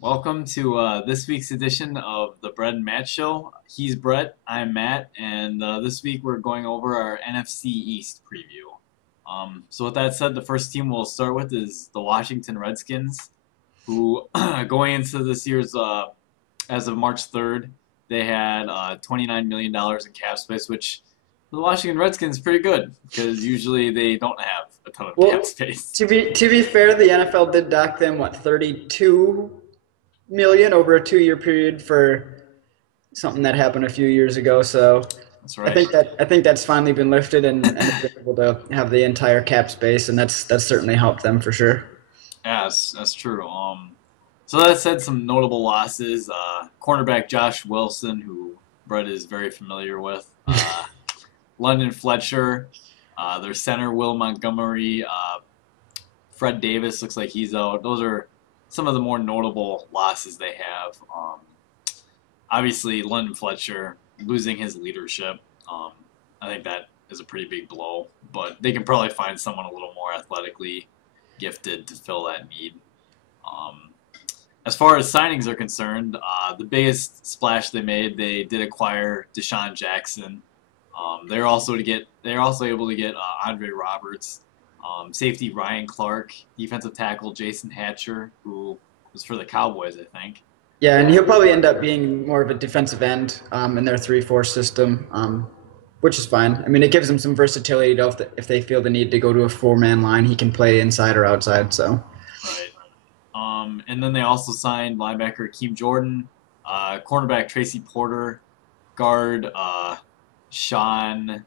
Welcome to this week's edition of the Brett and Matt Show. He's Brett, I'm Matt, and this week we're going over our NFC East preview. So with that said, the first team we'll start with is the Washington Redskins, who going into this year's, as of March 3rd, they had $29 million in cap space, which for the Washington Redskins is pretty good because usually they don't have a ton of cap Well, space. to be fair, the NFL did dock them 32 million over a 2 year period for something that happened a few years ago. So That's I right. think that's finally been lifted and they're able to have the entire cap space, and that's certainly helped them for sure. Yeah, that's true. So that said, some notable losses. Cornerback Josh Wilson, who Brett is very familiar with. London Fletcher. Their center Will Montgomery. Fred Davis looks like he's out. Those are some of the more notable losses they have. Obviously, London Fletcher losing his leadership. I think that is a pretty big blow. But they can probably find someone a little more athletically gifted to fill that need. Um, as far as signings are concerned, the biggest splash they made, they did acquire Deshaun Jackson. They're also able to get Andre Roberts, safety Ryan Clark, defensive tackle Jason Hatcher, who was for the Cowboys, I think. Yeah, and he'll probably end up being more of a defensive end in their 3-4 system, which is fine. I mean, it gives them some versatility to if they feel the need to go to a 4-man line, he can play inside or outside. So. Right. And then they also signed linebacker Keem Jordan, cornerback Tracy Porter, guard Sean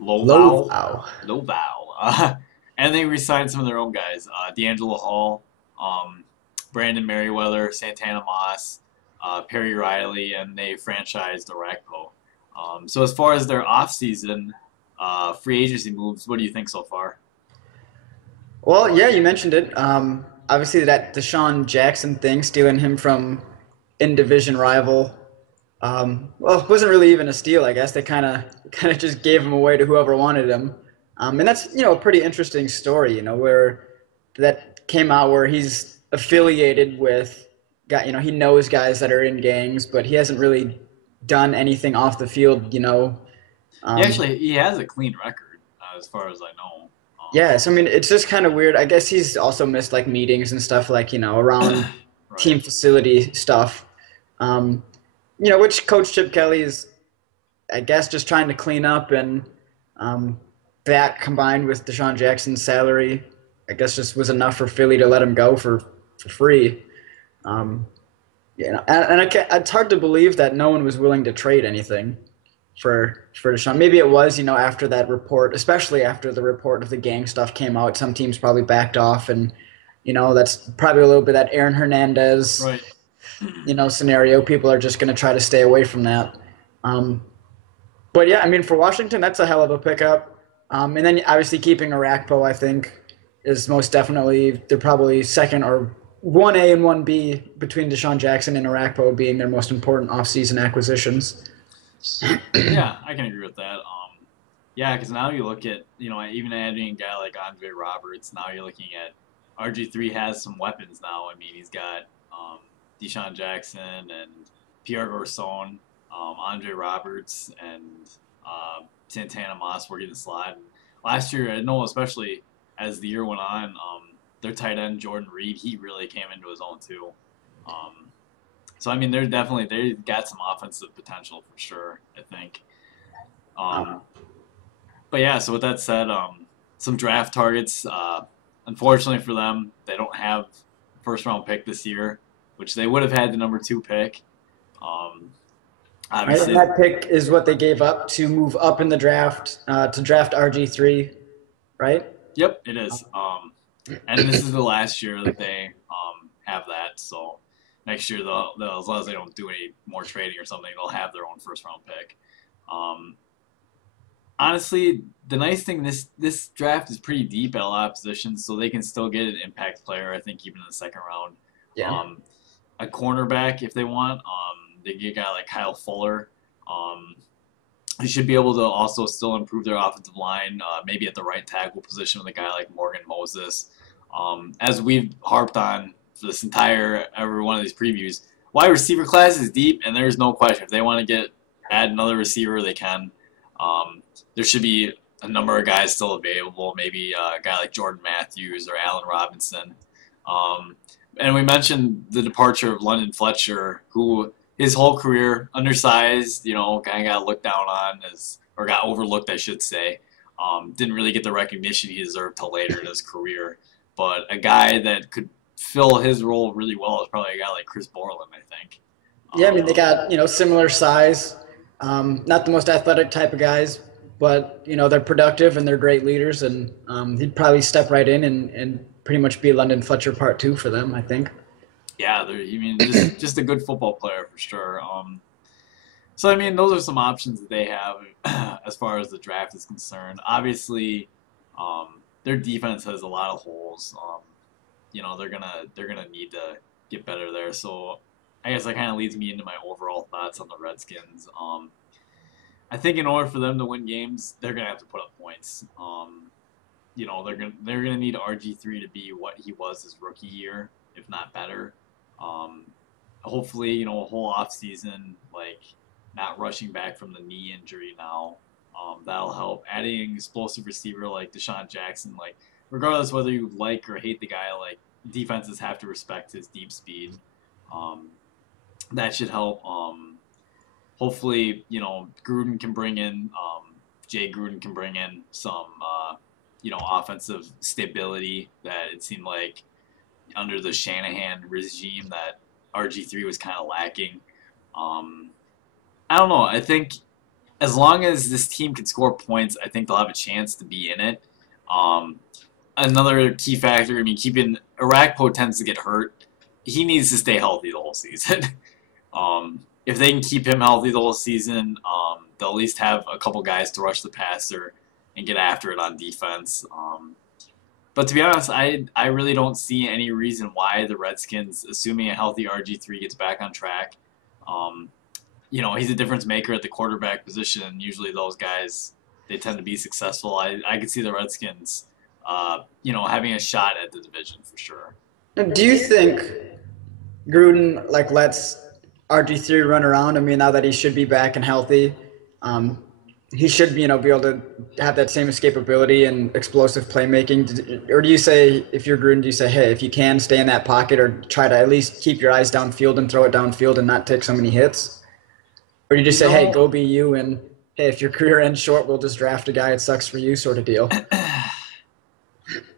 Low. Lovow. Wow. Lovow. And they re-signed some of their own guys. D'Angelo Hall, Brandon Merriweather, Santana Moss, Perry Riley, and they franchised Arakpo. So as far as their offseason free agency moves, what do you think so far? Well, yeah, you mentioned it. Obviously, that Deshaun Jackson thing, stealing him from in division rival. Well, it wasn't really even a steal, I guess. They kind of just gave him away to whoever wanted him. And that's a pretty interesting story. Where that came out where he's affiliated with, he knows guys that are in gangs, but he hasn't really done anything off the field. Um, He has a clean record, as far as I know. Yeah, so I mean, it's just kind of weird. I guess he's also missed like meetings and stuff like, around Right. team facility stuff. Um, which Coach Chip Kelly is, I guess, just trying to clean up, and um, that combined with Deshaun Jackson's salary, I guess just was enough for Philly to let him go for free. Um, and it's hard to believe that no one was willing to trade anything for Deshaun. Maybe it was, after that report, especially after the report of the gang stuff came out, some teams probably backed off, and that's probably a little bit that Aaron Hernandez, Right. scenario. People are just going to try to stay away from that. Um, but yeah, I mean, for Washington, that's a hell of a pickup. And then obviously keeping Arakpo, I think, is most definitely they're probably second or 1A and 1B between Deshaun Jackson and Arakpo being their most important offseason acquisitions. Yeah, I can agree with that. Yeah, because now you look at, even adding a guy like Andre Roberts, now you're looking at RG3 has some weapons now. I mean, he's got Deshaun Jackson and Pierre Garcon, Andre Roberts, and Santana Moss working the slot. And last year, I know, especially as the year went on, their tight end Jordan Reed, he really came into his own too. Um, so I mean, they got some offensive potential for sure. I think. Um, Um, but yeah, so with that said, some draft targets. Unfortunately for them, they don't have a first round pick this year, which they would have had the number two pick. Um, Right, and obviously, that pick is what they gave up to move up in the draft to draft RG3, right? yep, it is. And this is the last year that they have that. So next year, as long as they don't do any more trading or something, they'll have their own first round pick. Um, honestly, the nice thing this draft is pretty deep at a lot of positions, so they can still get an impact player. I think even in the second round, Yeah. um, a cornerback if they want. They get a guy like Kyle Fuller. Um, he should be able to also still improve their offensive line, maybe at the right tackle position with a guy like Morgan Moses. As we've harped on for this entire every one of these previews. Wide receiver class is deep, and there's no question if they want to add another receiver, they can. There should be a number of guys still available. Maybe a guy like Jordan Matthews or Allen Robinson. Um, and we mentioned the departure of London Fletcher, who his whole career undersized, kind of got looked down on or got overlooked, I should say. Didn't really get the recognition he deserved till later in his career. But a guy that could fill his role really well is probably a guy like Chris Borland, I think. Yeah, I mean they got similar size, not the most athletic type of guys, but they're productive and they're great leaders, and he'd probably step right in and pretty much be London Fletcher part two for them, I think. Yeah, just a good football player for sure. So I mean, those are some options that they have as far as the draft is concerned. Obviously, their defense has a lot of holes. They're gonna need to get better there. So I guess that kind of leads me into my overall thoughts on the Redskins. I think in order for them to win games, they're gonna have to put up points. They're gonna need RG3 to be what he was his rookie year, if not better. Hopefully, a whole off season, like not rushing back from the knee injury now. That'll help. Adding an explosive receiver like Deshaun Jackson, like regardless whether you like or hate the guy, like defenses have to respect his deep speed. That should help. Hopefully, Gruden can bring in Jay Gruden can bring in some offensive stability that it seemed like under the Shanahan regime that RG3 was kind of lacking. I don't know. I think as long as this team can score points, I think they'll have a chance to be in it. Another key factor, I mean, Arakpo tends to get hurt. He needs to stay healthy the whole season. If they can keep him healthy the whole season, they'll at least have a couple guys to rush the passer and get after it on defense. But to be honest, I really don't see any reason why the Redskins, assuming a healthy RG3 gets back on track, he's a difference maker at the quarterback position. Usually those guys, they tend to be successful. I could see the Redskins, having a shot at the division for sure. Do you think Gruden lets RG3 run around? I mean, now that he should be back and healthy, he should be able to have that same escapability and explosive playmaking. Or do you say, if you're Gruden, do you say, hey, if you can stay in that pocket or try to at least keep your eyes downfield and throw it downfield and not take so many hits? Or do you just say, hey, go be you, and hey, if your career ends short, we'll just draft a guy. It sucks for you, sort of deal. I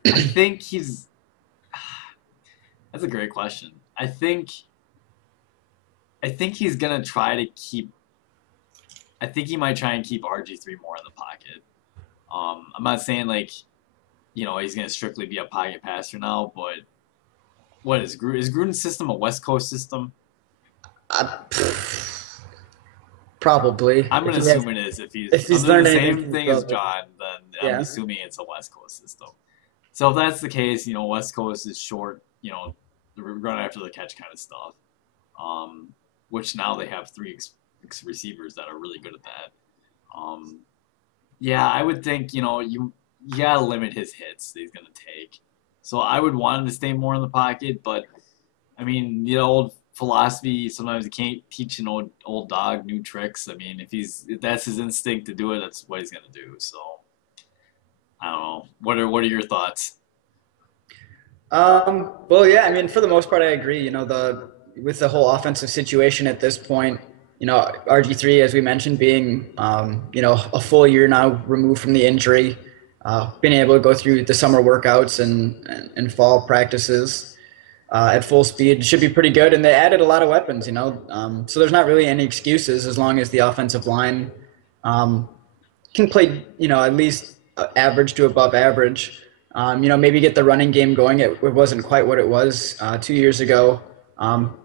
think that's a great question. I think he's gonna try to keep. I think he might try and keep RG3 more in the pocket. I'm not saying he's gonna strictly be a pocket passer now, but what is Gruden's system a West Coast system? Probably. I'm gonna assume it is. If he's learned the anything same thing as John, then I'm assuming it's a West Coast system. So if that's the case, West Coast is short, run after the catch kind of stuff. Which now they have three receivers that are really good at that. Yeah, I would think, you gotta limit his hits that he's gonna take. So I would want him to stay more in the pocket, but I mean, the old philosophy, sometimes you can't teach an old dog new tricks. I mean, if that's his instinct to do it, that's what he's gonna do. So I don't know. What are your thoughts? Well, yeah, I mean, for the most part, I agree. With the whole offensive situation at this point, RG3, as we mentioned, being a full year now removed from the injury, being able to go through the summer workouts and fall practices at full speed should be pretty good. And they added a lot of weapons, so there's not really any excuses as long as the offensive line can play, at least average to above average. Maybe get the running game going. It wasn't quite what it was 2 years ago.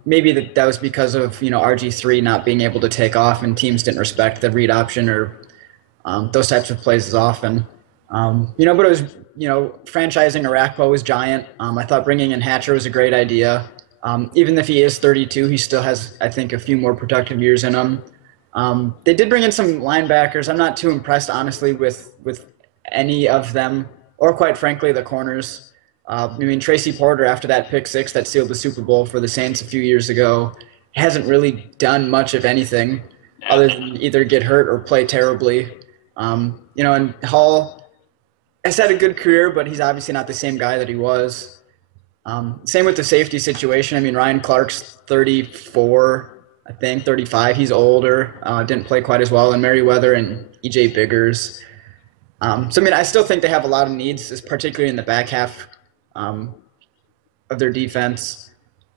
Maybe that was because of RG3 not being able to take off and teams didn't respect the read option or those types of plays as often. But it was franchising Arakpo was giant. I thought bringing in Hatcher was a great idea. Even if he is 32, he still has, I think, a few more productive years in him. They did bring in some linebackers. I'm not too impressed, honestly, with any of them, or quite frankly, the corners. I mean, Tracy Porter, after that pick six that sealed the Super Bowl for the Saints a few years ago, hasn't really done much of anything Yeah. other than either get hurt or play terribly. And Hall has had a good career, but he's obviously not the same guy that he was. Same with the safety situation. I mean, Ryan Clark's 34, I think, 35. He's older, didn't play quite as well. And Merriweather and EJ Biggers. I mean, I still think they have a lot of needs, particularly in the back half um, of their defense.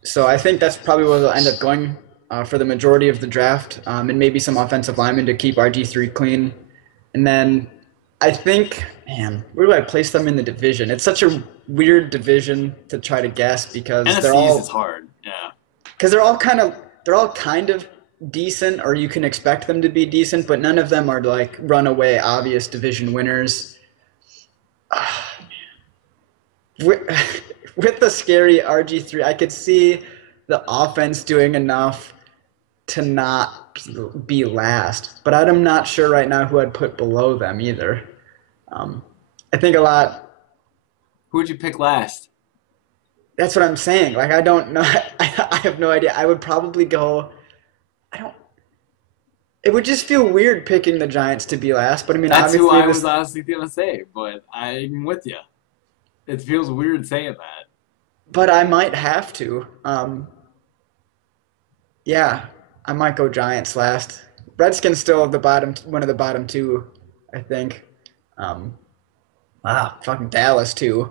So I think that's probably where they'll end up going for the majority of the draft, and maybe some offensive linemen to keep RG3 clean. And then I think, man, where do I place them in the division? It's such a weird division to try to guess NFC East is hard. Yeah. because they're all kind of decent, or you can expect them to be decent, but none of them are like runaway obvious division winners. with, with the scary RG3, I could see the offense doing enough to not be last, but I'm not sure right now who I'd put below them either. Um, I think a lot. Who would you pick last? That's what I'm saying. Like I don't know. I have no idea. I would probably go. I don't. It would just feel weird picking the Giants to be last, but I mean, That's who obviously I was this. honestly gonna say, but I'm with you. It feels weird saying that. But I might have to. Yeah, I might go Giants last. Redskins still the bottom, one of the bottom two, I think. Um, fucking Dallas too.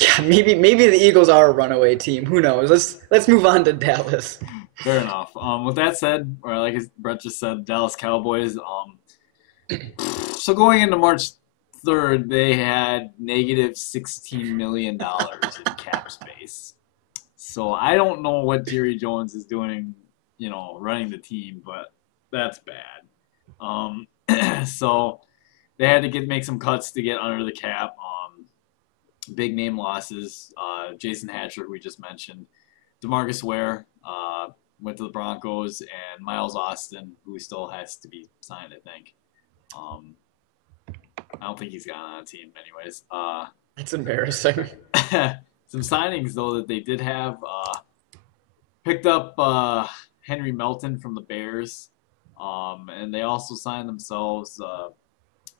Yeah, maybe the Eagles are a runaway team. Who knows? Let's move on to Dallas. Fair enough. With that said, or like Brett just said, Dallas Cowboys. So going into March 3rd, they had negative $16 million in cap space. So I don't know what Jerry Jones is doing, running the team, but that's bad. So they had to make some cuts to get under the cap. Big name losses. Jason Hatcher, who we just mentioned, DeMarcus Ware went to the Broncos, and Miles Austin, who still has to be signed, I think. I don't think he's gotten on a team, anyways. That's embarrassing. Some signings though that they did have picked up Henry Melton from the Bears, and they also signed themselves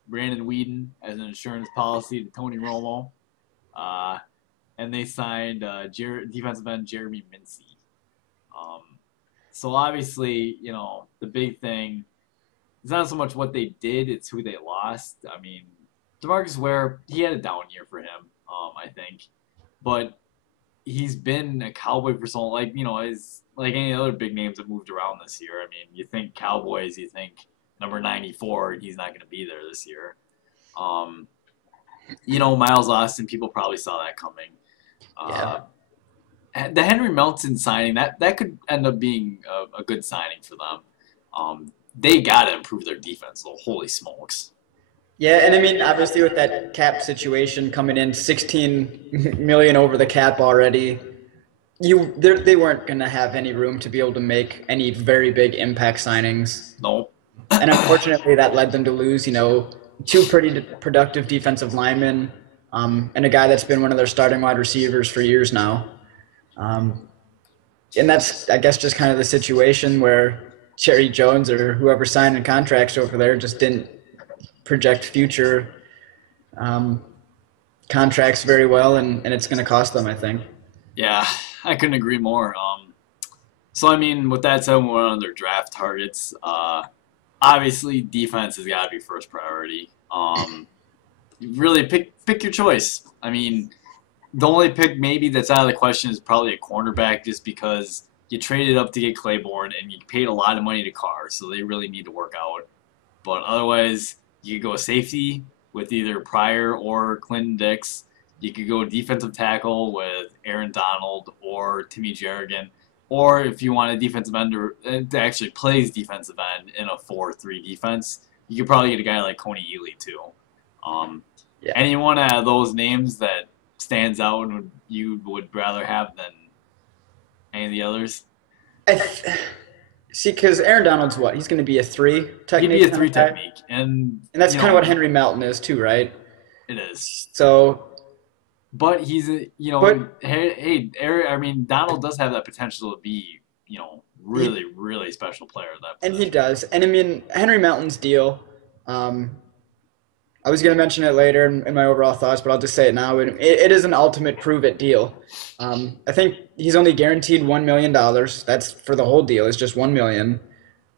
Brandon Whedon as an insurance policy to Tony Romo. And they signed defensive end Jeremy Mincy. So obviously, the big thing is not so much what they did, it's who they lost. I mean, DeMarcus Ware, he had a down year for him, I think. But he's been a Cowboy for so long, like any other big names that moved around this year. I mean, you think Cowboys, you think number 94, he's not going to be there this year. Miles Austin, people probably saw that coming. Yeah. The Henry Melton signing, that could end up being a good signing for them. They got to improve their defense, though. Holy smokes. Yeah, and I mean, obviously with that cap situation coming in, 16 million over the cap already, they weren't going to have any room to be able to make any very big impact signings. No. And unfortunately, that led them to lose, two pretty productive defensive linemen, and a guy that's been one of their starting wide receivers for years now. And that's, I guess, just kind of the situation where Jerry Jones or whoever signed the contracts over there just didn't project future contracts very well, and it's going to cost them, I think. Yeah, I couldn't agree more. So, I mean, with that said, we're on their draft targets. Obviously, defense has got to be first priority. Really, pick your choice. I mean, the only pick maybe that's out of the question is probably a cornerback, just because you traded up to get Claiborne and you paid a lot of money to Carr, so they really need to work out. But otherwise, you could go safety with either Pryor or Clinton Dix. You could go defensive tackle with Aaron Donald or Timmy Jerrigan. Or if you want a defensive end that actually plays defensive end in a 4-3 defense, you could probably get a guy like Coney Ely too. Yeah. Any one of those names that stands out and you would rather have than any of the others? See, because Aaron Donald's what? He's going to be a 3 technique. He'd be a 3 technique. And that's kind of what Henry Melton is too, right? It is. So but But I mean, Donald does have that potential to be, he really, really special player at that and he position. does. And I mean, Henry Mountain's deal. Um, I was going to mention it later in my overall thoughts, but I'll just say it now. It is an ultimate prove it deal. I think he's only guaranteed $1 million. That's for the whole deal. It's just 1 million.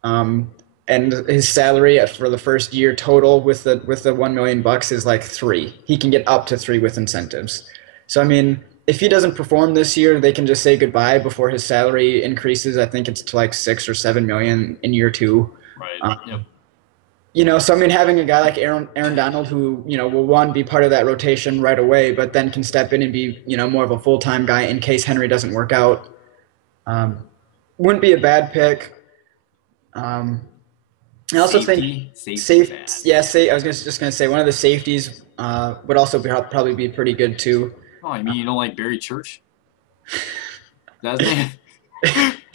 Um, and his salary for the first year total with the 1 million bucks is like three. He can get up to three with incentives. So I mean, if he doesn't perform this year, they can just say goodbye before his salary increases. I think it's to like 6 or 7 million in year two. Right. Yep. Um, so I mean, having a guy like Aaron Donald, who will one be part of that rotation right away, but then can step in and be more of a full time guy in case Henry doesn't work out, um, wouldn't be a bad pick. Um, I also think Safety's safe. bad. Yeah, I was just gonna say one of the safeties would also probably be pretty good too. Oh, I mean, you don't like Barry Church? That's name.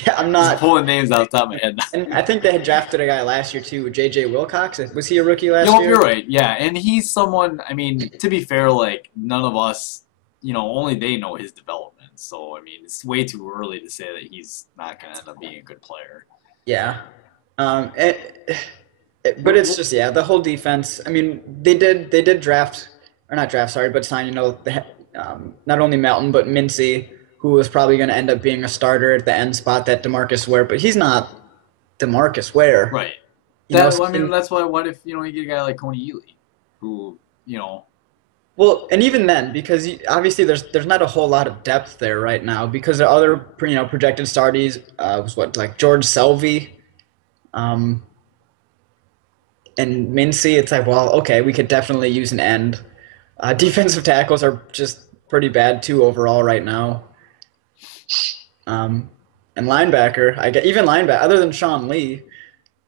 Yeah, I'm Just not. pulling names out the top of my head. And I think they had drafted a guy last year too, J.J. Wilcox. Was he a rookie last You're year? right. Yeah, and he's someone. I mean, to be fair, like none of us, only they know his development. So I mean, it's way too early to say that he's not going to end up being a good player. Yeah. But it's just the whole defense. I mean, they did draft or not draft, sorry, but sign not only Melton but Mincy, who was probably going to end up being a starter at the end spot that DeMarcus Ware, but he's not DeMarcus Ware. Right. So, I mean, that's why. What if you get a guy like Coney Ely, who well, and even then, because obviously there's not a whole lot of depth there right now because the other projected starties was what like George Selvey, um, and Mincy. It's like, well, okay, we could definitely use an end. Defensive tackles are just pretty bad too overall right now. Um, and linebacker, I get even linebacker other than Sean Lee.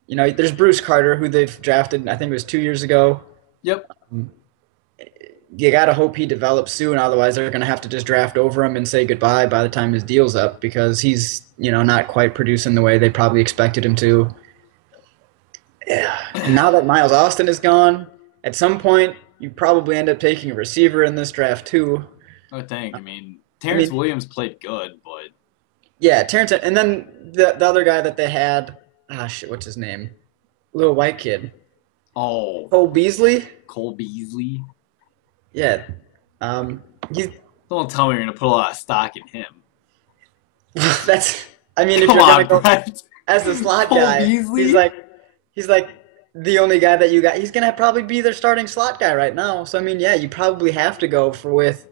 There's Bruce Carter who they've drafted. I think it was 2 years ago. Yep. You gotta hope he develops soon, otherwise they're gonna have to just draft over him and say goodbye by the time his deal's up because he's not quite producing the way they probably expected him to. Yeah. And now that Miles Austin is gone, at some point you probably end up taking a receiver in this draft too. I think. I mean, Terrence Williams played good, but yeah, Terrence, and then the other guy that they had, shit, what's his name? Little white kid. oh, Cole Beasley. Cole Beasley. Yeah. He's Don't tell me you're gonna put a lot of stock in him. that's. I mean, if Come you're on, gonna go Brett. as the slot Cole guy, Beasley? he's like the only guy that you got. He's gonna probably be their starting slot guy right now. So I mean, yeah, you probably have to go with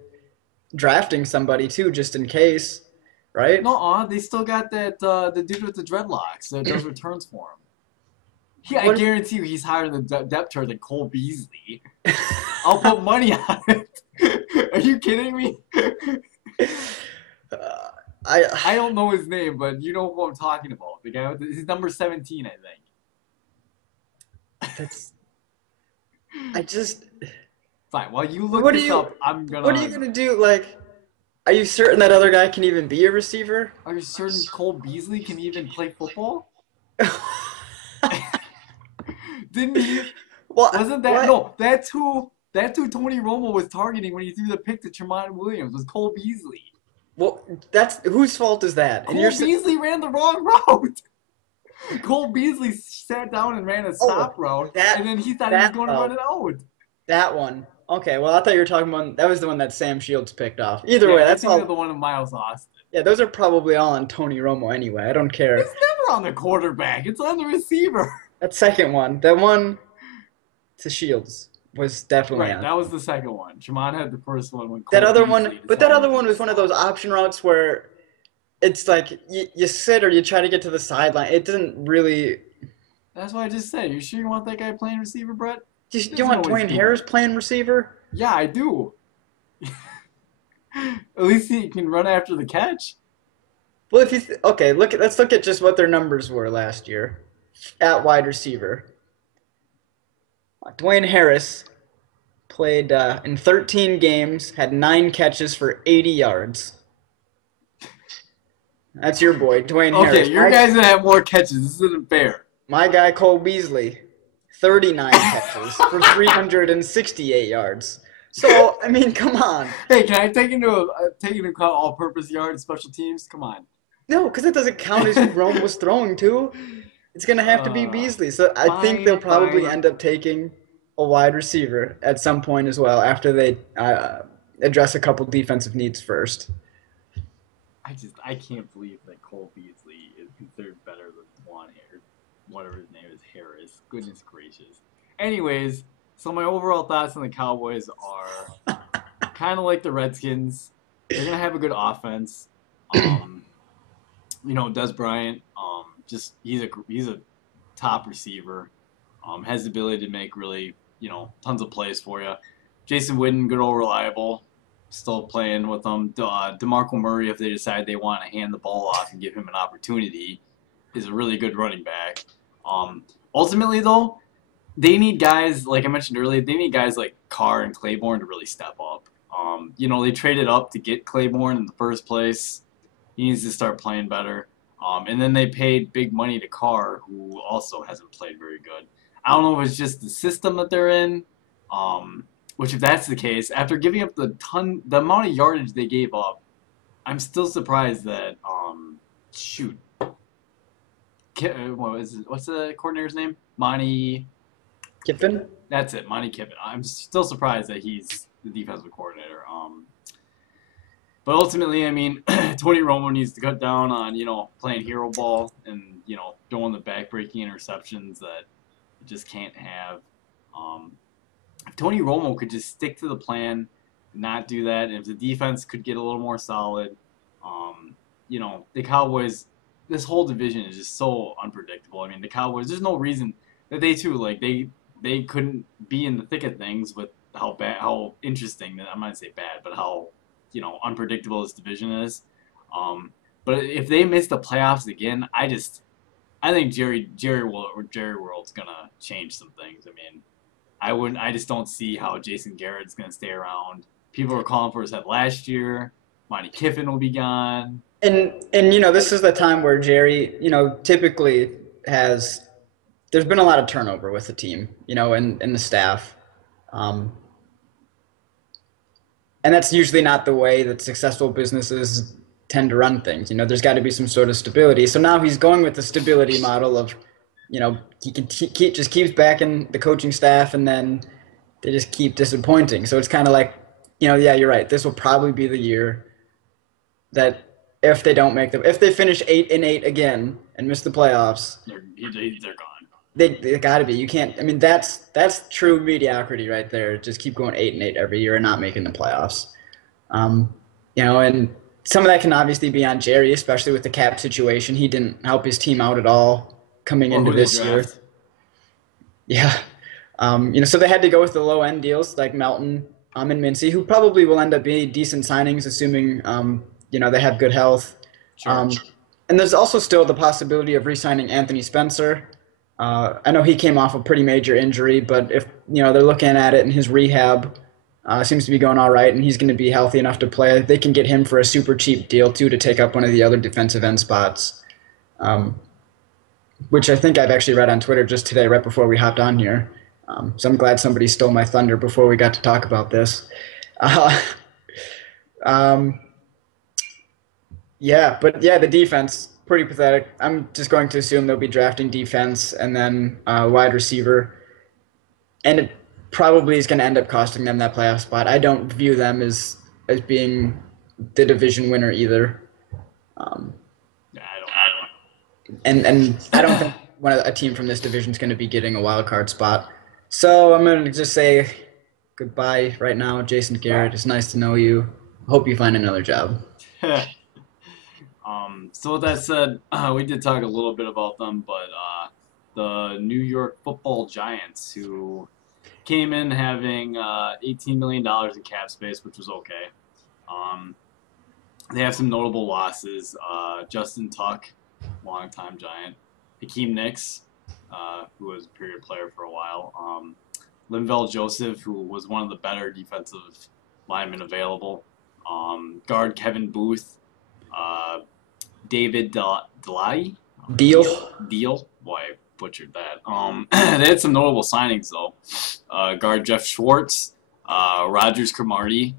drafting somebody too, just in case, right? No, they still got that the dude with the dreadlocks that does returns for him. Yeah, I What- guarantee you he's higher in the depth chart than Cole Beasley. I'll put money on it. Are you kidding me? Uh, I don't know his name, but you know who I'm talking about. The guy with his number 17, I think. that's. I just. Fine. While you look What are this you? up, I'm gonna. What are you gonna do? Like, are you certain that other guy can even be a receiver? Are you certain Cole Beasley can even play football? Didn't he? Well, Wasn't that what? no? That's who Tony Romo was targeting when he threw the pick to Tremont Williams. Was Cole Beasley? Well, that's whose fault is that? Cole Beasley ran the wrong route. Cole Beasley sat down and ran a stop route, and then he thought he was going to run it out. That one. Okay, well, I thought you were talking about that was the one that Sam Shields picked off. Either way, that's all. the one of Miles Austin. Yeah, those are probably all on Tony Romo anyway. I don't care. It's never on the quarterback. It's on the receiver. That second one, that one to Shields was definitely Right, on. that was the second one. Shimon had the first one. When That Cole other Beasley one, but that decided other to one was one of those option routes where it's like you sit or you try to get to the sideline. It doesn't really. That's what I just said. You sure you want that guy playing receiver, Brett? Do you want Dwayne Harris playing receiver? Yeah, I do. At least he can run after the catch. Well, if you okay, let's look at just what their numbers were last year at wide receiver. Dwayne Harris played in 13 games, had 9 catches for 80 yards. That's your boy, Dwayne Harris. Okay, your guy's gonna have more catches. This isn't fair. My guy Cole Beasley, 39 catches for 368 yards. So I mean, come on. Hey, can I take into account all-purpose yards, special teams? Come on. No, because it doesn't count as who Rome was throwing to. It's gonna have to be Uh, Beasley. So I think they'll fine, probably fine. end up taking a wide receiver at some point as well after they address a couple defensive needs first. I can't believe that Cole Beasley is considered better than Juan Harris, whatever his name is, Harris. Goodness gracious. Anyways, so my overall thoughts on the Cowboys are kind of like the Redskins. They're gonna have a good offense. Um, Des Bryant, just he's a top receiver. Has the ability to make really tons of plays for you. Jason Witten, good old reliable, still playing with them. DeMarco Murray, if they decide they want to hand the ball off and give him an opportunity, is a really good running back. Ultimately, though, they need guys like I mentioned earlier. They need guys like Carr and Claiborne to really step up. They traded up to get Claiborne in the first place. He needs to start playing better. And then they paid big money to Carr, who also hasn't played very good. I don't know if it's just the system that they're in, which if that's the case, after giving up the amount of yardage they gave up, I'm still surprised that shoot, what's the coordinator's name? Monty. Kiffin? That's it, Monty Kiffin. I'm still surprised that he's the defensive coordinator. But ultimately, I mean, Tony Romo needs to cut down on, playing hero ball and, throwing the backbreaking interceptions that you just can't have. If Tony Romo could just stick to the plan, not do that, and if the defense could get a little more solid, the Cowboys, this whole division is just so unpredictable. I mean, the Cowboys, there's no reason that they couldn't be in the thick of things with how interesting, I'm not going to say bad, but how unpredictable this division is. But if they miss the playoffs again, I think Jerry World's gonna change some things. I mean, I just don't see how Jason Garrett's gonna stay around. People were calling for his head last year. Monty Kiffin will be gone. And this is the time where Jerry, typically has there's been a lot of turnover with the team, and the staff. Um, and that's usually not the way that successful businesses tend to run things. There's got to be some sort of stability. So now he's going with the stability model of, he can just keeps backing the coaching staff, and then they just keep disappointing. So it's kind of like, yeah, you're right. This will probably be the year that if if they finish 8-8 again and miss the playoffs, They're gone. they got to be. You can't. I mean, that's true mediocrity right there. Just keep going 8-8 every year and not making the playoffs. And some of that can obviously be on Jerry, especially with the cap situation. He didn't help his team out at all coming Or into who they this year. draft. Yeah. So they had to go with the low end deals like Melton, and Mincy, who probably will end up being decent signings, assuming they have good health. Sure. And there's also still the possibility of re-signing Anthony Spencer. I know he came off a pretty major injury, but if they're looking at it and his rehab seems to be going all right, and he's going to be healthy enough to play, they can get him for a super cheap deal too to take up one of the other defensive end spots, which I think I've actually read on Twitter just today, right before we hopped on here. So I'm glad somebody stole my thunder before we got to talk about this. Uh, um, the defense, pretty pathetic. I'm just going to assume they'll be drafting defense and then wide receiver. And it probably is going to end up costing them that playoff spot. I don't view them as being the division winner either. And I don't think a team from this division is going to be getting a wild card spot. So I'm going to just say goodbye right now, Jason Garrett. It's nice to know you. Hope you find another job. So with that said, we did talk a little bit about them, but the New York Football Giants, who came in having $18 million in cap space, which was okay. They have some notable losses. Justin Tuck, longtime Giant. Hakeem Nicks, who was a period player for a while. Linval Joseph, who was one of the better defensive linemen available. Guard Kevin Booth. David Delay? Deal? Boy, I butchered that. They had some notable signings, though. Guard Jeff Schwartz, Rogers Cromartie,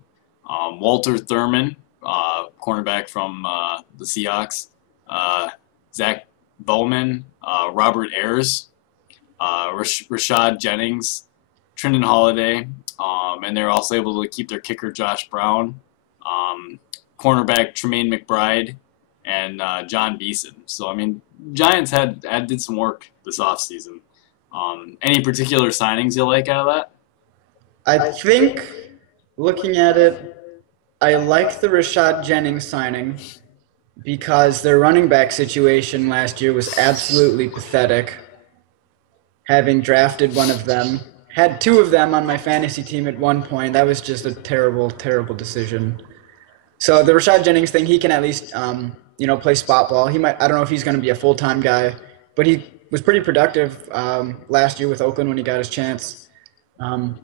Walter Thurman, cornerback from the Seahawks, Zach Bowman, Robert Ayers, Rashad Jennings, Trindon Holiday, and they're also able to keep their kicker Josh Brown, cornerback Tremaine McBride, and John Beeson. So I mean, Giants had did some work this offseason. Any particular signings you like out of that? I think, looking at it, I like the Rashad Jennings signing because their running back situation last year was absolutely pathetic. Having drafted one of them, had two of them on my fantasy team at one point, that was just a terrible, terrible decision. So the Rashad Jennings thing, he can at least, play spot ball. He might. I don't know if he's going to be a full time guy, but he was pretty productive last year with Oakland when he got his chance. Um,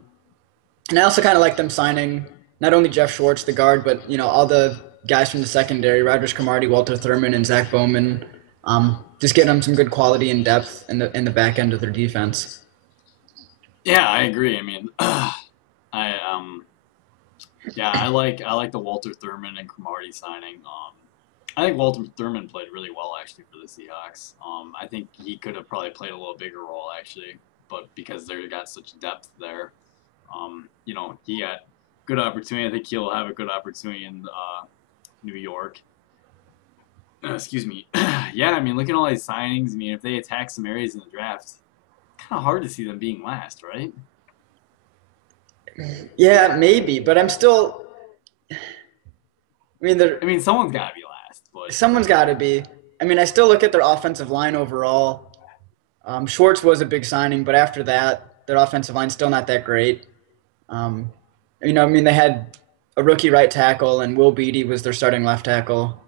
and I also kind of like them signing not only Jeff Schwartz, the guard, but all the guys from the secondary: Rogers Cromartie, Walter Thurman, and Zach Bowman. Just getting them some good quality and depth in the back end of their defense. Yeah, I agree. I mean, yeah, I like the Walter Thurman and Cromartie signing. I think Walter Thurman played really well actually for the Seahawks. I think he could have probably played a little bigger role actually, but because they got such depth there, he got good opportunity. I think he'll have a good opportunity in New York. Excuse me. Yeah, I mean, look at all these signings. I mean, if they attack some areas in the draft, kind of hard to see them being last, right? Yeah, maybe, but I'm still. I mean, I mean, someone's got to be last, but someone's got to be. I mean, I still look at their offensive line overall. Schwartz was a big signing, but after that, their offensive line's still not that great. Um, I mean, they had a rookie right tackle, and Will Beatty was their starting left tackle.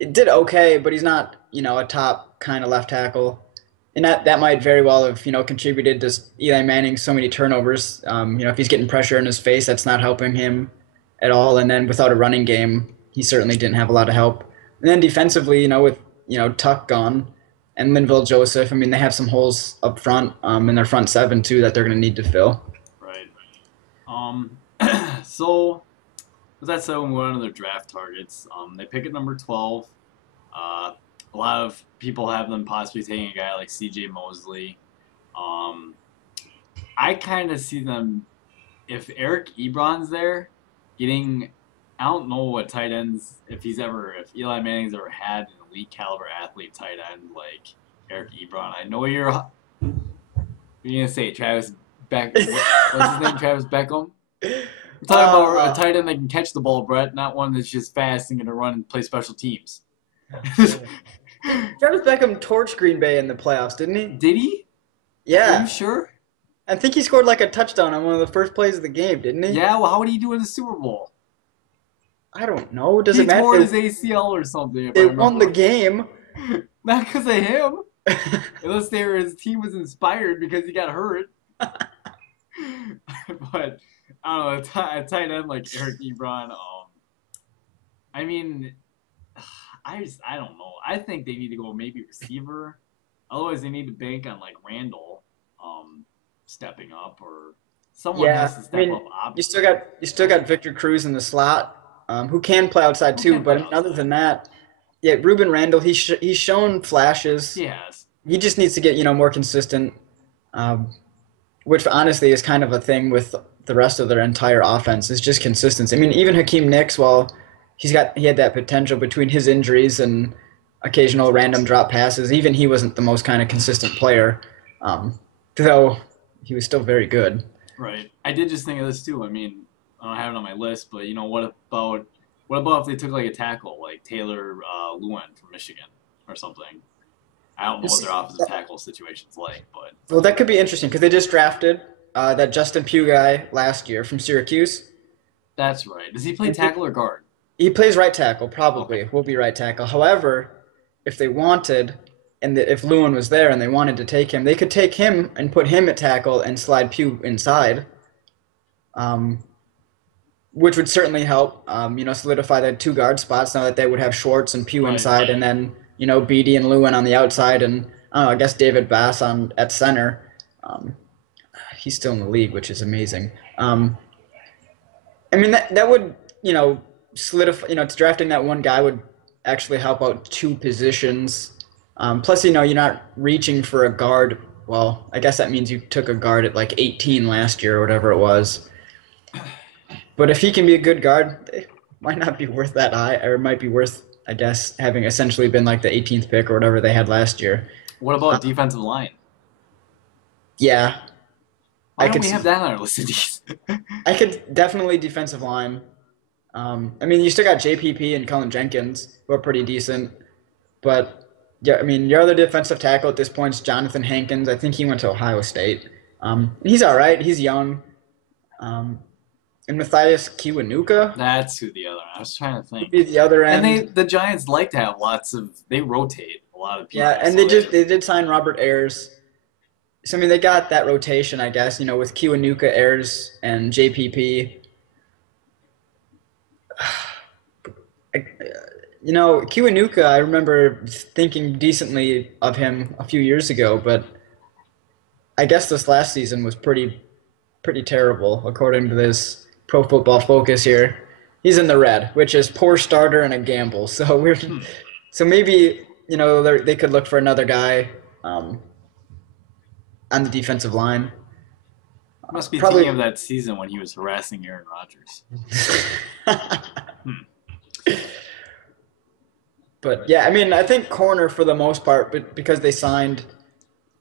It did okay, but he's not, a top kind of left tackle. And that might very well have, contributed to Eli Manning so many turnovers. If he's getting pressure in his face, that's not helping him at all. And then without a running game, he certainly didn't have a lot of help. And then defensively, with, Tuck gone and Linville Joseph, I mean, they have some holes up front in their front seven, too, that they're going to need to fill. right. Um, so with that said, we'll move on to their draft targets. They pick at number 12. A lot of people have them possibly taking a guy like C.J. Mosley. Um, I kind of see them, if Eric Ebron's there, getting. I don't know what tight ends if Eli Manning's ever had an elite caliber athlete tight end like Eric Ebron. I know you're gonna say Travis Beck. What's his name? Travis Beckham. We're talking about a tight end that can catch the ball, Brett, not one that's just fast and gonna run and play special teams. Travis Beckham torched Green Bay in the playoffs, didn't he? Did he? Are Yeah. you sure? I think he scored like a touchdown on one of the first plays of the game, didn't he? Yeah. Well, how would he do in the Super Bowl? I don't know. Does He it matter? tore his ACL or something. If I They won the remember. game. Not because of him. Unless his team was inspired because he got hurt. But I don't know, a tight end like Eric Ebron. I mean, I don't know. I think they need to go maybe receiver. Otherwise, they need to bank on like Randall, stepping up, or someone has Yeah, to I step mean, up. you still got Victor Cruz in the slot, who can play outside Who too. can play But I mean, other outside? than that, yeah, Ruben Randall, he's shown flashes. He has. He just needs to get more consistent, um, which honestly is kind of a thing with the rest of their entire offense is just consistency. I mean, even Hakeem Nicks, while he had that potential between his injuries and occasional random drop passes, even he wasn't the most kind of consistent player, though he was still very good. Right. I did just think of this too. I mean, I don't have it on my list, but what about if they took like a tackle like Taylor Lewin from Michigan or something? I don't know what their offensive tackle situation's like, but Well, that could be interesting because they just drafted that Justin Pugh guy last year from Syracuse. that's right. Does he play And tackle or guard? he plays right tackle, Okay. probably will be right tackle. However, if they wanted, if Lewin was there and they wanted to take him, they could take him and put him at tackle and slide Pugh inside, um, which would certainly help, solidify the two guard spots now that they would have Schwartz and Pugh Right. inside, and then Beatty and Lewin on the outside, and I guess David Bass on at center. Um, he's still in the league, which is amazing. Um, I mean that would solidify. Drafting that one guy would actually help out two positions. Plus, you're not reaching for a guard. Well, I guess that means you took a guard at like 18 last year or whatever it was. But if he can be a good guard, it might not be worth that high, or it might be worth, I guess, having essentially been like the 18th pick or whatever they had last year. What about defensive line? Yeah, Why I don't could, we have that on our list of these? I could definitely defensive line. I mean, you still got JPP and Cullen Jenkins, who are pretty decent. But yeah, I mean, your other defensive tackle at this point is Jonathan Hankins. I think he went to Ohio State. He's all right. He's young. Um, and Matthias Kiwanuka That's who the other. I was trying to would think. be the other And end. the Giants like to have lots of. They rotate a lot of Yeah, people. and So they did sign Robert Ayers. So I mean, they got that rotation, I guess. With Kiwanuka, Ayers, and JPP. Kiwanuka, I remember thinking decently of him a few years ago, but I guess this last season was pretty terrible, according to this Pro Football Focus here. He's in the red, which is poor starter and a gamble. So hmm, so maybe they could look for another guy um, on the defensive line. must be thinking Probably, of that season when he was harassing Aaron Rodgers. Hmm. but yeah, I mean, I think corner for the most part, but because they signed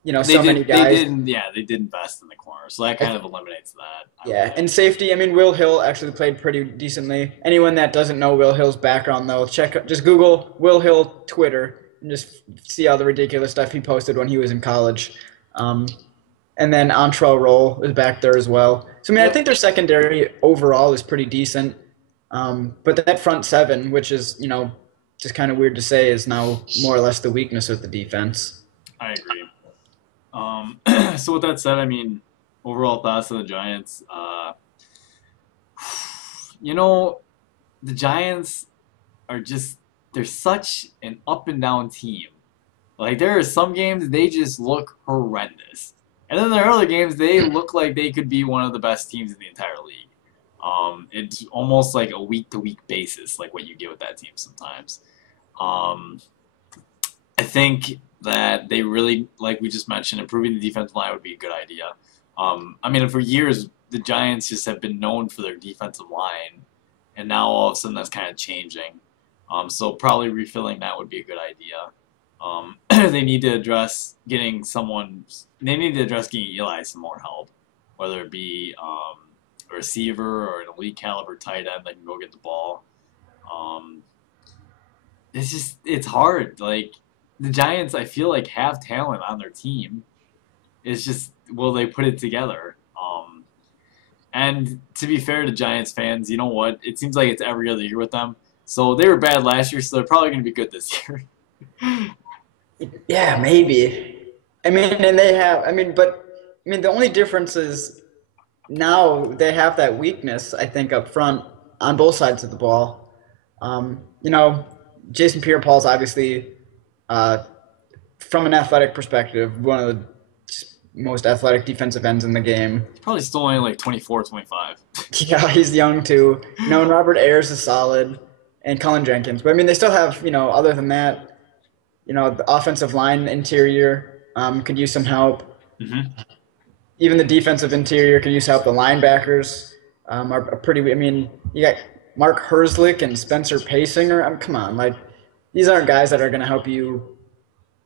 They so many did. They guys. did. Yeah, they did invest in the corner, so that I kind of eliminates that. I would Yeah, and think. safety. I mean, Will Hill actually played pretty decently. Anyone that doesn't know Will Hill's background, though, just Google Will Hill Twitter and just see all the ridiculous stuff he posted when he was in college. Um, and then Antrell Roll is back there as well. So I mean, I Yep, think their secondary overall is pretty decent. But that front seven, which is just kind of weird to say, is now more or less the weakness of the defense. I agree. So with that said, I mean, overall thoughts on the Giants. You know, the Giants are just they're such an up and down team. Like there are some games they just look horrendous, and then there are other games they look like they could be one of the best teams in the entire league. It's almost like a week to week basis, like what you get with that team sometimes. Um, I think that they really, like we just mentioned, improving the defensive line would be a good idea. I mean, for years the Giants just have been known for their defensive line, and now all of a sudden that's kind of changing. So probably refilling that would be a good idea. They need to address getting someone. They need to address getting Eli some more help, whether it be a receiver or an elite caliber tight end that can go get the ball. Um, it's hard. Like the Giants, I feel like have talent on their team. It's just will they put it together? And to be fair to Giants fans, you know what? It seems like it's every other year with them. So they were bad last year, so they're probably going to be good this year. Yeah, maybe. I mean, and they have. I mean, the only difference is now they have that weakness. I think up front on both sides of the ball. Um, you know, Jason Pierre-Paul's obviously, uh, from an athletic perspective, one of the most athletic defensive ends in the game. He's probably still only like 24, 25. Yeah, he's young too. And Robert Ayers is solid, and Cullen Jenkins. But I mean, they still have, other than that, the offensive line interior could use some help. Mm-hmm. Even the defensive interior could use help. The linebackers are pretty. I mean, you got Mark Herzlich and Spencer Pasinger. Come on, like these aren't guys that are going to help you,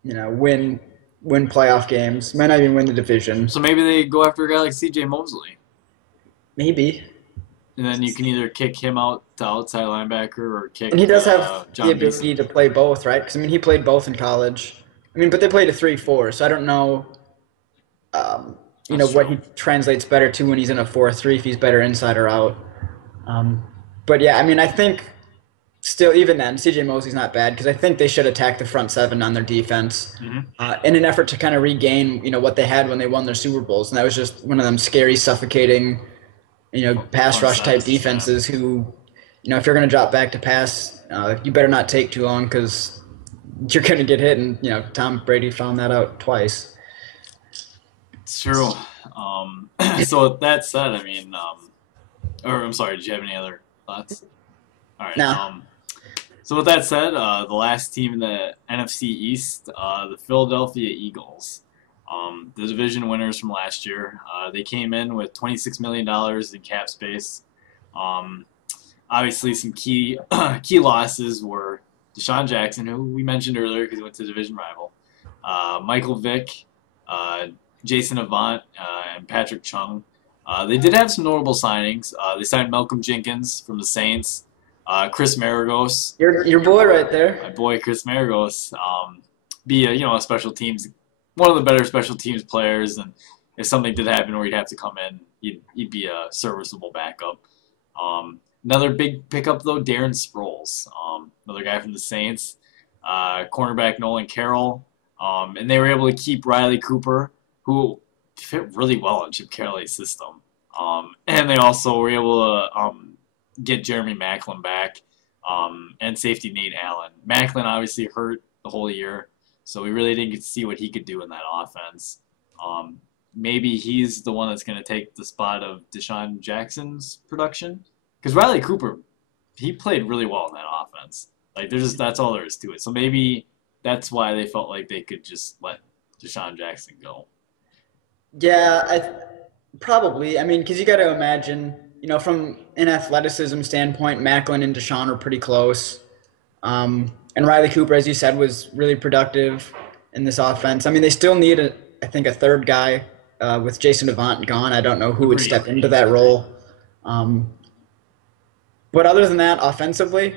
win playoff games. Might not even win the division. So maybe they go after a guy like C.J. Mosley, Maybe. and then you can either kick him out to outside linebacker or And kick he does have the John ability Beason. to play both, right? Because I mean, he played both in college. I mean, but they played a 3-4, so I don't know, um, That's what true. he translates better to when he's in a 4-3, if he's better inside or out. Um, but yeah, I mean, I think still, even then, CJ Mosley's not bad because I think they should attack the front seven on their defense Mm-hmm. in an effort to kind of regain, what they had when they won their Super Bowls, and that was just one of them scary, suffocating, pass Front rush type sevens, yeah. defenses who, if you're going to drop back to pass, you better not take too long because you're going to get hit. And, Tom Brady found that out twice. It's true. So with that said, I mean, or I'm sorry, did you have any other thoughts? All right. Nah. So with that said, the last team in the NFC East, the Philadelphia Eagles, the division winners from last year, they came in with $26 million in cap space. Um, Obviously, some key key losses were Deshaun Jackson, who we mentioned earlier because he went to division rival, Michael Vick, uh, Jason Avant, and Patrick Chung. They did have some notable signings. They signed Malcolm Jenkins from the Saints, Chris Maragos, Your boy right my there. boy Chris Maragos, be a special teams, one of the better special teams players, and if something did happen where he'd have to come in, he'd be a serviceable backup. Another big pickup though, Darren Sproles, another guy from the Saints, cornerback Nolan Carroll, and they were able to keep Riley Cooper, who fit really well in Chip Kelly's system, and they also were able to get Jeremy Maclin back, and safety Nate Allen. Maclin obviously hurt the whole year, so we really didn't get to see what he could do in that offense. Maybe he's the one that's going to take the spot of Deshaun Jackson's production, because Riley Cooper, he played really well in that offense. Like that's all there is to it. So maybe that's why they felt like they could just let Deshaun Jackson go. Yeah, probably. I mean, because you got to imagine, from an athleticism standpoint, Macklin and Deshaun are pretty close. And Riley Cooper, as you said, was really productive in this offense. I mean, they still need, I think, a third guy with Jason Avant gone. I don't know who would Agreed. step into that role. Um, but other than that, offensively,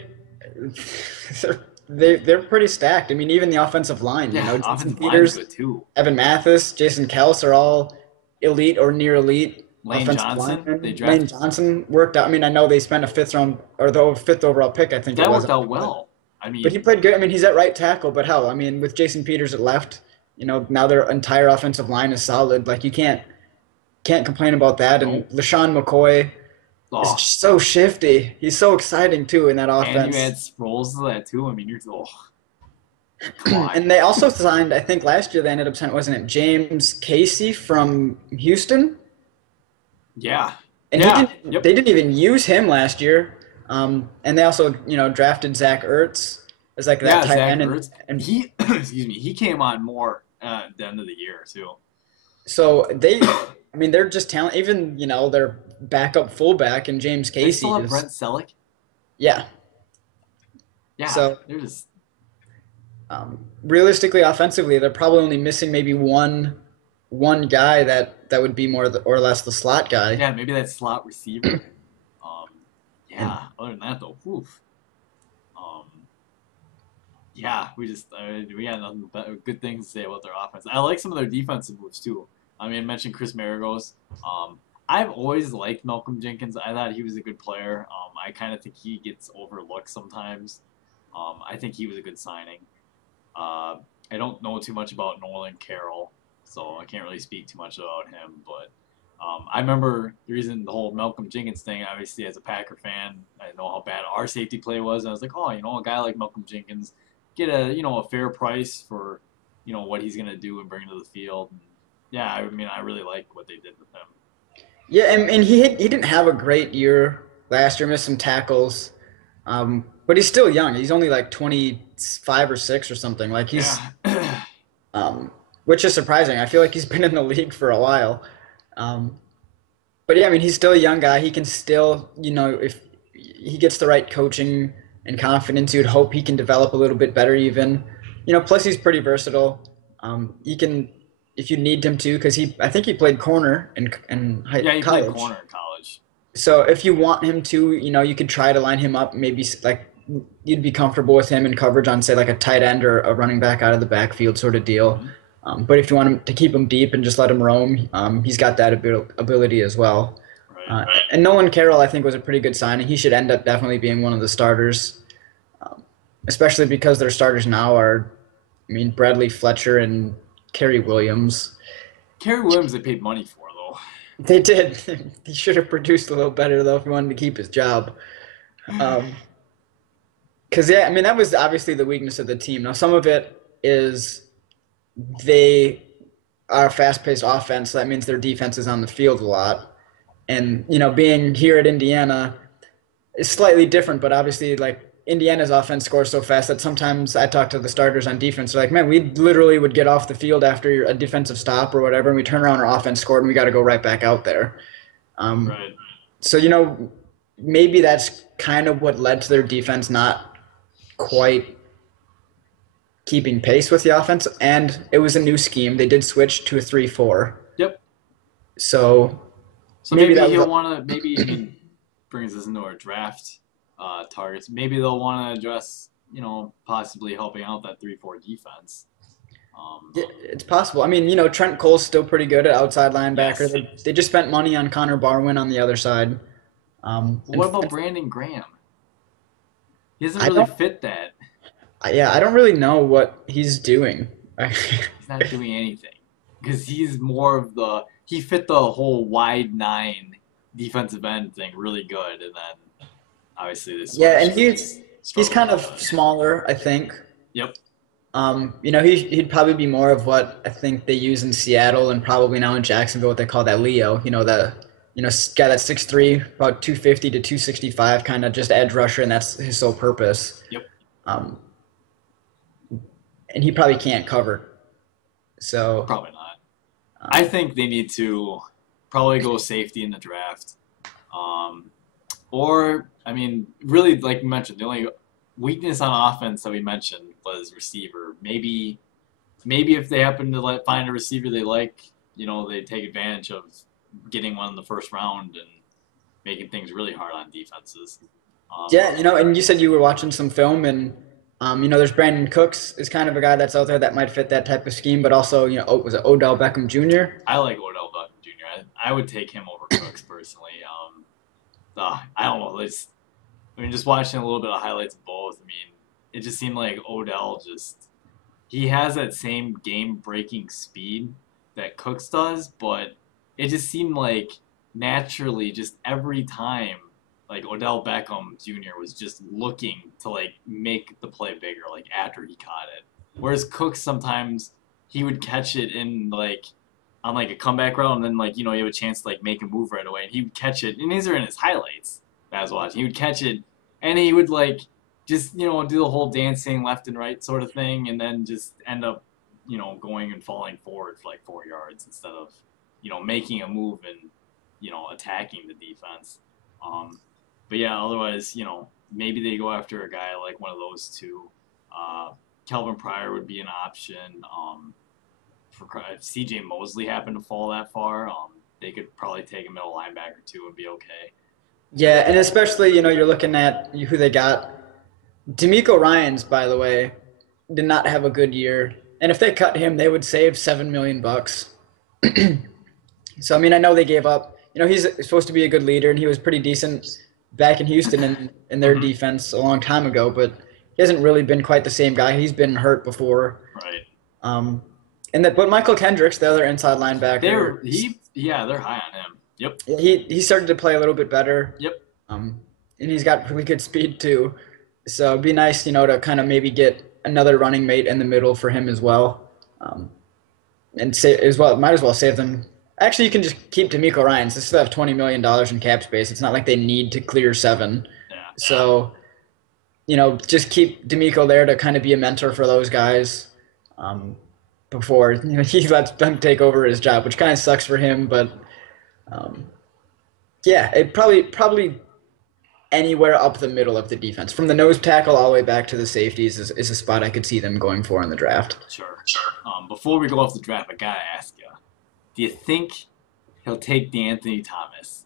they're pretty stacked. I mean, even the offensive line, Yeah, Jason offensive line is Peters, good too. Evan Mathis, Jason Kels are all elite or near elite Lane offensive Johnson, they linemen. Lane drafted. Johnson worked out. I mean, I know they spent a fifth round or the fifth overall pick, I think it That was. worked out well. I But he mean, played good. I mean, he's at right tackle, but hell, I mean, with Jason Peters at left, now their entire offensive line is solid. Like you can't complain about that. And nope. LaShawn McCoy is Oh, just so shifty. He's so exciting too in that and you add offense. Sproles to that too. I mean, come on. And they also signed, I think last year they ended up signing, wasn't it James Casey from Houston? Yeah, And he yeah, didn't. yep, They didn't even use him last year. And they also, drafted Zach Ertz as like that yeah. tight Zach end, and Ertz, and he excuse me, he came on more at the end of the year too. so I mean, they're just talent. Even their backup fullback and James They Casey still have is, Brent Selleck. yeah. Yeah, So they're just realistically, offensively, they're probably only missing maybe one guy that would be more or less the slot guy. yeah, maybe that slot receiver. Um, And yeah. Other than that though, oof. Um, yeah, we got nothing but good things to say about their offense. I like some of their defensive moves too. I mean, I mentioned Chris Maragos. I've always liked Malcolm Jenkins. I thought he was a good player. I kind of think he gets overlooked sometimes. I think he was a good signing. Uh, I don't know too much about Nolan Carroll, so I can't really speak too much about him. But I remember the reason the whole Malcolm Jenkins thing. Obviously, as a Packer fan, I know how bad our safety play was. And I was like, oh, a guy like Malcolm Jenkins get a fair price for what he's gonna do and bring to the field. And yeah, I mean, I really like what they did with him. yeah, and he didn't have a great year last year. Missed some tackles, but he's still young. He's only like 25 or six or something. Like he's Yeah, which is surprising. I feel like he's been in the league for a while. Um, but yeah, I mean, he's still a young guy. He can still, if he gets the right coaching and confidence, you'd hope he can develop a little bit better even. Plus he's pretty versatile. He can, if you need him to, because I think he played corner in yeah, he played college. corner in college. So if you want him to, you could try to line him up. Maybe like you'd be comfortable with him in coverage on, say, like a tight end or a running back out of the backfield sort of deal. Hmm. But if you want him to keep him deep and just let him roam, he's got that ability as well. Right. And Nolan Carroll, I think, was a pretty good signing. He should end up definitely being one of the starters, especially because their starters now are, I mean, Bradley Fletcher and Kerry Williams. Kerry Williams they paid money for though. They did. He should have produced a little better though if he wanted to keep his job. Because yeah, I mean that was obviously the weakness of the team. Now some of it is they are a fast-paced offense, so that means their defense is on the field a lot. And being here at Indiana is slightly different, but obviously, like Indiana's offense scores so fast that sometimes I talk to the starters on defense. They're like, man, we literally would get off the field after a defensive stop or whatever, and we turn around, our offense scored, and we got to go right back out there. Um, Right. so maybe that's kind of what led to their defense not quite keeping pace with the offense. And it was a new scheme. They did switch to a 3-4. Yep. So So maybe maybe that was he'll want to. Maybe I mean, brings us into our draft targets. Maybe they'll want to address, possibly helping out that 3-4 defense. Um, yeah, it's possible. I mean, Trent Cole's still pretty good at outside linebacker. yes. They just spent money on Connor Barwin on the other side. But And what about Brandon Graham? He doesn't I really don't, fit that. yeah, I don't really know what he's doing. He's not doing anything because he's more of the. He fit the whole wide nine defensive end thing really good, and then obviously this Yeah, switch and he's struggled kind with of that. smaller, I think. Yep. He'd probably be more of what I think they use in Seattle and probably now in Jacksonville, what they call that Leo. Guy that's 6'3", about 250 to 265, kind of just edge rusher, and that's his sole purpose. Yep. Um, and he probably can't cover. So, Probably not. I um, think they need to probably go safety in the draft. Um, or, I mean, really, like you mentioned, the only weakness on offense that we mentioned was receiver. Maybe if they happen to find a receiver they like, they take advantage of getting one in the first round and making things really hard on defenses. Um, yeah, and you said you were watching some film, and there's Brandon Cooks is kind of a guy that's out there that might fit that type of scheme, but also, was it Odell Beckham Jr.? I like Odell Beckham Jr. I would take him over Cooks personally. I don't know. Just watching a little bit of highlights of both. I mean, it just seemed like Odell he has that same game breaking speed that Cooks does, but it just seemed like naturally, just every time, like Odell Beckham Jr. was just looking to like make the play bigger, like after he caught it. Whereas Cooks sometimes he would catch it in like on like a comeback route, and then like you have a chance to like make a move right away, and he would catch it. And these are in his highlights that I was watching. He would catch it, and he would like just do the whole dancing left and right sort of thing, and then just end up going and falling forward for like 4 yards instead of making a move and attacking the defense. Um, but yeah, otherwise maybe they go after a guy like one of those two. Uh, Kelvin Pryor would be an option. If CJ Mosley happened to fall that far, they could probably take a middle linebacker too and be okay. Yeah, and especially, you're looking at who they got. D'Amico Ryans, by the way, did not have a good year. And if they cut him, they would save 7 million bucks. So I mean, I know they gave up. He's supposed to be a good leader, and he was pretty decent back in Houston in their Mm-hmm. defense a long time ago. But he hasn't really been quite the same guy. He's been hurt before. Right. Um, but Michael Kendricks, the other inside linebacker, They're high on him. Yep. he started to play a little bit better. Yep. Um, and he's got really good speed too. So it'd be nice, to kind of maybe get another running mate in the middle for him as well. And say as well, might as well save them. Actually, you can just keep D'Amico Ryans. They still have $20 million in cap space. It's not like they need to clear seven. Yeah. So, just keep D'Amico there to kind of be a mentor for those guys before he lets them take over his job, which kind of sucks for him. But yeah, it probably anywhere up the middle of the defense, from the nose tackle all the way back to the safeties, is a spot I could see them going for in the draft. Sure. Before we go off the draft, I gotta ask you: do you think he'll take D'Anthony Thomas?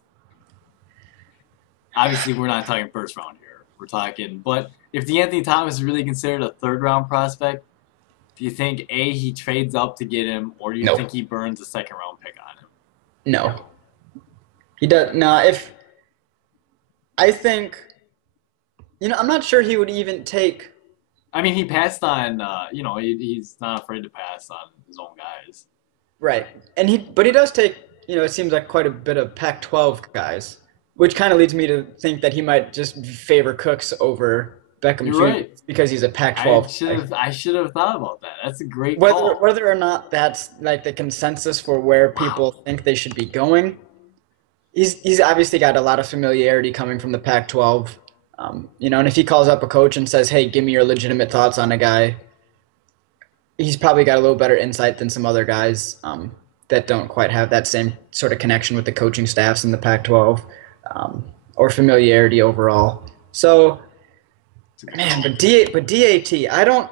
Obviously, we're not talking first round here. We're talking, but if D'Anthony Thomas is really considered a third round prospect, do you think he trades up to get him, or do you No, think he burns a second round pick on him? no, he does. No, if I think, I'm not sure he would even take. I mean, he passed on. He's not afraid to pass on his own guys. Right, but he does take. It seems like quite a bit of Pac-12 guys, which kind of leads me to think that he might just favor Cooks over Beckham You're Jr. right. because he's a Pac-12 guy. I should have thought about that. That's a great Whether call. whether or not that's like the consensus for where Wow. people think they should be going, he's obviously got a lot of familiarity coming from the Pac-12. And if he calls up a coach and says, "Hey, give me your legitimate thoughts on a guy," he's probably got a little better insight than some other guys that don't quite have that same sort of connection with the coaching staffs in the Pac-12 or familiarity overall. So, It's a good man, call. but DAT, I don't,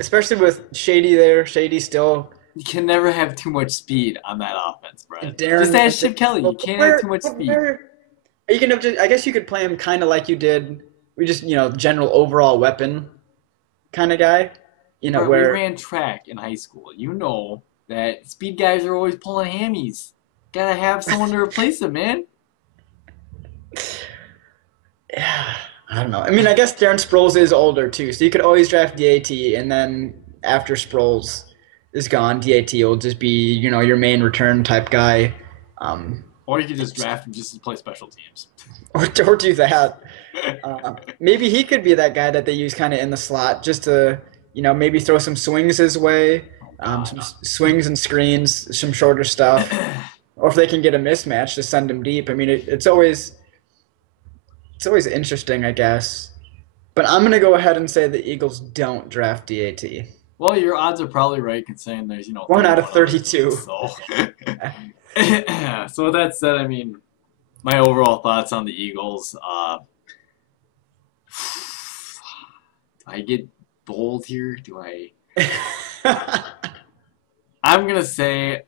especially with Shady there. Shady still You can never have too much speed on that offense, Brett. Just Darren. ask Chip Kelly. You can't have too much speed. Where are you gonna? I guess you could play him kind of like you did. We just general overall weapon kind of guy. Brett, we Where ran track in high school. You know that speed guys are always pulling hammies. Gotta have someone to replace them, man. yeah, I don't know. I mean, I guess Darren Sproles is older too, so you could always draft DAT, and then after Sproles is gone, DAT will just be your main return type guy, um, Or you could just draft him just to play special teams. or do that. Maybe he could be that guy that they use kind of in the slot just to maybe throw some swings his way, Oh some God. swings and screens, some shorter stuff, or if they can get a mismatch, just send him deep. I mean, it's always interesting, I guess. But I'm gonna go ahead and say the Eagles don't draft DAT. Well, your odds are probably right considering there's, One out 31 of other 32. teams. So, so with that said, I mean, my overall thoughts on the Eagles. Do I get bold here? Do I? I'm gonna say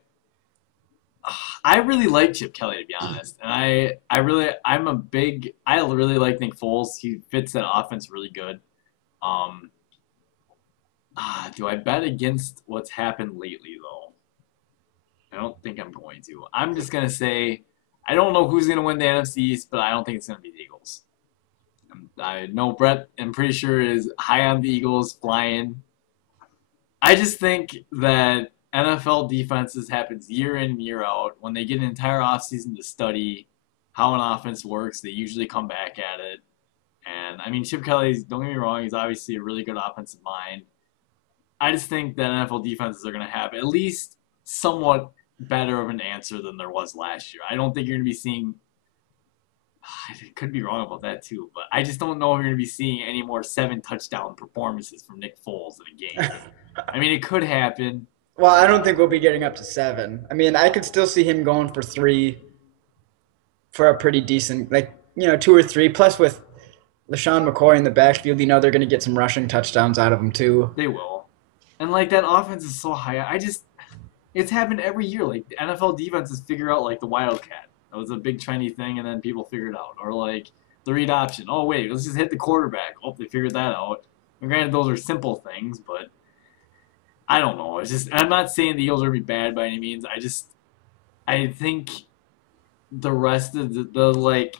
I really like Chip Kelly, to be honest, and I really like Nick Foles. He fits that offense really good. Um, do I bet against what's happened lately though? I don't think I'm going to. I'm just gonna say I don't know who's gonna win the NFC East, but I don't think it's gonna be the Eagles. I know Brett, I'm pretty sure, is high on the Eagles flying. I just think that NFL defenses happens year in and year out. When they get an entire offseason to study how an offense works, they usually come back at it. And I mean, Chip Kelly, don't get me wrong, he's obviously a really good offensive mind. I just think that NFL defenses are going to have at least somewhat better of an answer than there was last year. I don't think you're going to be seeing. I could be wrong about that too, but I just don't know if you're going to be seeing any more 7 touchdown performances from Nick Foles in a game. I mean, it could happen. Well, I don't think we'll be getting up to 7. I mean, I could still see him going for 3 for a pretty decent, like 2 or 3. Plus, with LaShawn McCoy in the backfield, they're going to get some rushing touchdowns out of him too. They will. And like that offense is so high. It's happened every year. Like the NFL defenses figure out like the wildcat. That was a big trendy thing, and then people figured it out. Or like the read option. Oh wait, let's just hit the quarterback. Oh, they figured that out. And granted, those are simple things, but I don't know. It's just I'm not saying the Eagles are gonna be bad by any means. I think the rest of the like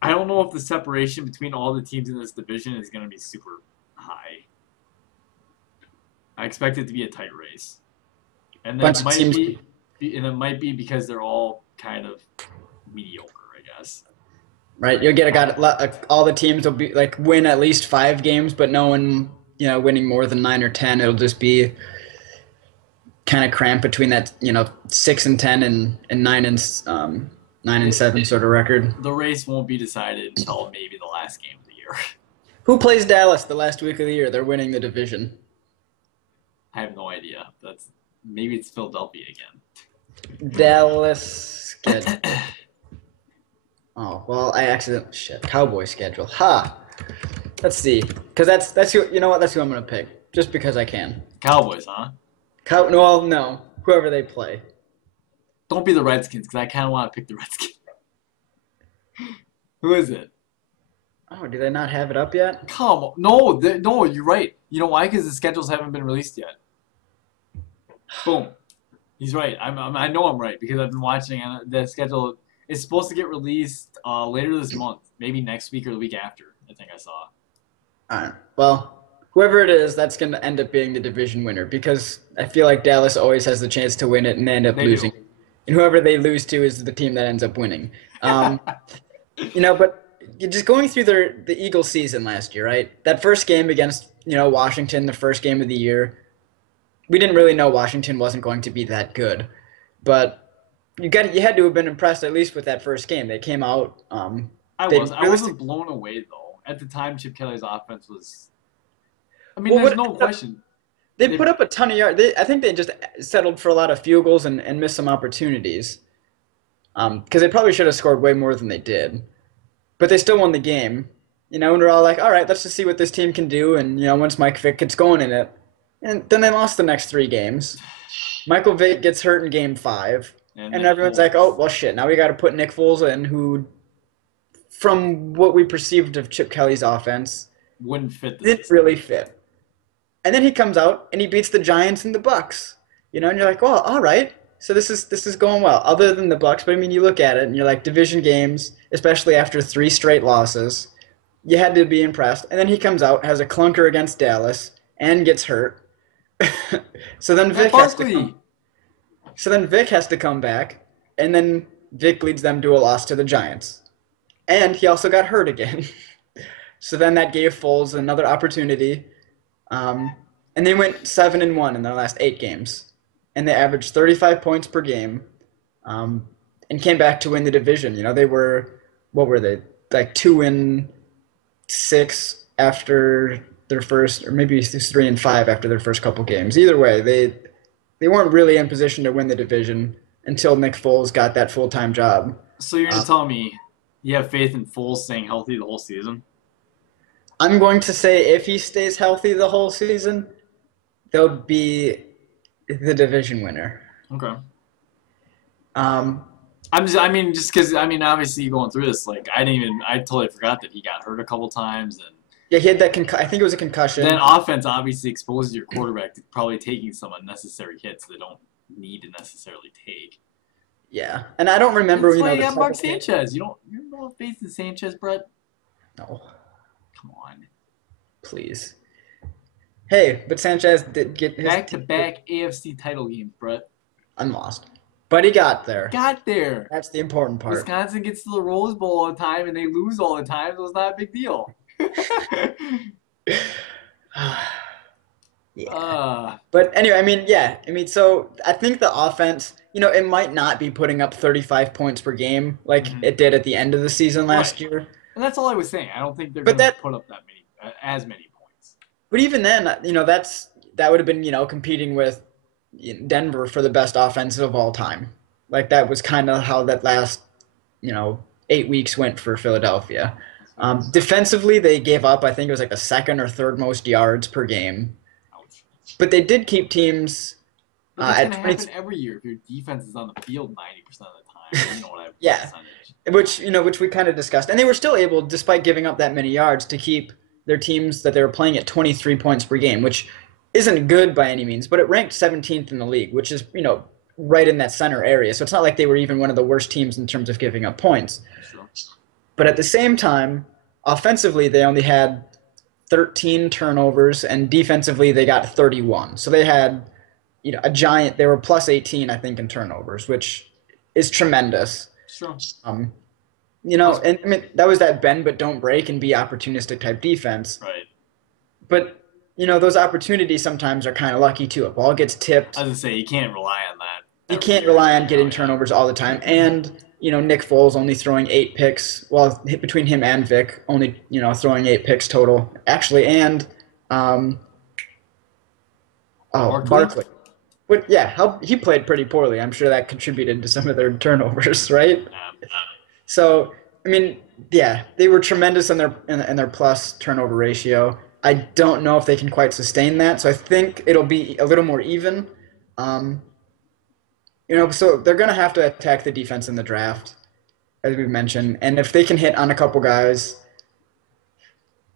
I don't know if the separation between all the teams in this division is gonna be super high. I expect it to be a tight race, and Bunch that of might teams. and it might be because they're all kind of mediocre, I guess. Right, you'll get a guy. All the teams will be like win at least 5 games, but no one, winning more than 9 or 10. It'll just be kind of cramped between that, 6-10 and 9-7 sort of record. The race won't be decided until maybe the last game of the year. Who plays Dallas the last week of the year? They're winning the division. I have no idea. Maybe it's Philadelphia again. Dallas schedule. Oh well, I accidentally shit. Cowboy schedule. Ha. Let's see, because that's who That's who I'm gonna pick, just because I can. Cowboys, huh? No, whoever they play. Don't be the Redskins, because I kind of want to pick the Redskins. Who is it? Oh, do they not have it up yet? Come on. No, you're right. You know why? Because the schedules haven't been released yet. Boom. He's right. I know I'm right because I've been watching, and the schedule is supposed to get released later this month, maybe next week or the week after. I think I saw. All right. Well, whoever it is, that's going to end up being the division winner because I feel like Dallas always has the chance to win it and they end up losing. Do. And whoever they lose to is the team that ends up winning. But just going through the Eagles season last year, right? That first game against Washington, the first game of the year, we didn't really know Washington wasn't going to be that good, but you had to have been impressed at least with that first game. They came out. I wasn't blown away though. At the time, Chip Kelly's offense was. I mean, Well, there's no question. they put up a ton of yards. I think they just settled for a lot of field goals and missed some opportunities. Because they probably should have scored way more than they did, but they still won the game. And we're all like, all right, let's just see what this team can do. And once Mike Vick gets going in it, and then they lost the next 3 games. Michael Vick gets hurt in game 5, and everyone's like, oh well, shit. Now we got to put Nick Foles in, who, from what we perceived of Chip Kelly's offense, wouldn't fit. Didn't really fit. And then he comes out and he beats the Giants and the Bucks. And you're like, well, all right. So this is going well, other than the Bucks. But I mean, you look at it and you're like, division games, especially after 3 straight losses, you had to be impressed. And then he comes out, has a clunker against Dallas, and gets hurt. So then Vic has to come back, and then Vic leads them to a loss to the Giants, and he also got hurt again. So then that gave Foles another opportunity, and they went 7-1 in their last 8 games. And they averaged 35 points per game, and came back to win the division. They were, what were they, like 2-6 after their first, or maybe 3-5 after their first couple games. Either way, they weren't really in position to win the division until Nick Foles got that full-time job. So you're going to tell me you have faith in Foles staying healthy the whole season? I'm going to say if he stays healthy the whole season, they'll be the division winner. Okay. Just because obviously going through this, like I totally forgot that he got hurt a couple times, and yeah, he had that. I think it was a concussion. Then offense obviously exposes your quarterback to probably taking some unnecessary hits they don't need to necessarily take. Yeah, and I don't remember. That's why you got Mark Sanchez. You don't have faith in Sanchez, Brett? No. Come on. Please. Hey, but Sanchez did get his back-to-back AFC title games, Brett. I'm lost. But he got there. Got there. That's the important part. Wisconsin gets to the Rose Bowl all the time, and they lose all the time, so it's not a big deal. Yeah. But anyway, so I think the offense, it might not be putting up 35 points per game like it did at the end of the season last year. And that's all I was saying. I don't think they're going to put up as many points. But even then, that would have been, competing with Denver for the best offense of all time. Like that was kind of how that last, 8 weeks went for Philadelphia. Defensively, they gave up, I think it was like the second or third most yards per game. Ouch. But they did keep teams at 20. Happen every year if your defense is on the field 90% of the time. Yeah, which we kind of discussed. And they were still able, despite giving up that many yards, to keep their teams that they were playing at 23 points per game, which isn't good by any means, but it ranked 17th in the league, which is, right in that center area. So it's not like they were even one of the worst teams in terms of giving up points. Sure. But at the same time, offensively, they only had 13 turnovers, and defensively, they got 31. So they had, they were plus 18, I think, in turnovers, which is tremendous. Sure. And that was that bend but don't break and be opportunistic type defense. Right. But, those opportunities sometimes are kind of lucky too. A ball gets tipped. I was going to say, you can't rely on that. You can't rely on getting turnovers all the time. And, Nick Foles only throwing 8 picks. Well, between him and Vic, only, throwing 8 picks total. Actually, and Barkley. But yeah, he played pretty poorly. I'm sure that contributed to some of their turnovers, right? So, they were tremendous in their plus turnover ratio. I don't know if they can quite sustain that, so I think it'll be a little more even. So they're going to have to attack the defense in the draft, as we've mentioned. And if they can hit on a couple guys,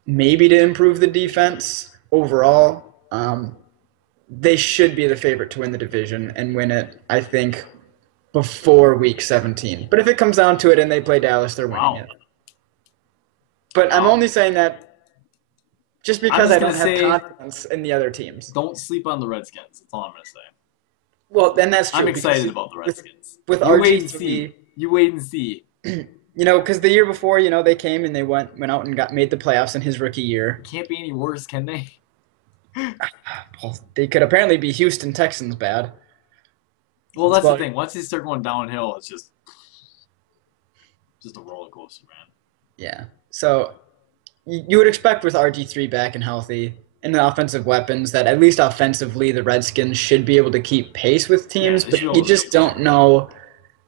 maybe to improve the defense overall, they should be the favorite to win the division and win it, I think, before week 17. But if it comes down to it and they play Dallas, they're winning it. But I'm only saying that just because I don't have confidence in the other teams. Don't sleep on the Redskins. That's all I'm going to say. Well, then that's true. I'm excited about the Redskins. With you our wait team and see. You wait and see. Because the year before, they came and they went out and got made the playoffs in his rookie year. Can't be any worse, can they? Well, they could apparently be Houston Texans bad. Well, That's that's the about thing. Once they start going downhill, it's just a roller coaster, man. yeah. So you would expect with RG3 back and healthy and the offensive weapons that at least offensively the Redskins should be able to keep pace with Yeah, teams, they should but be you able to do just don't know,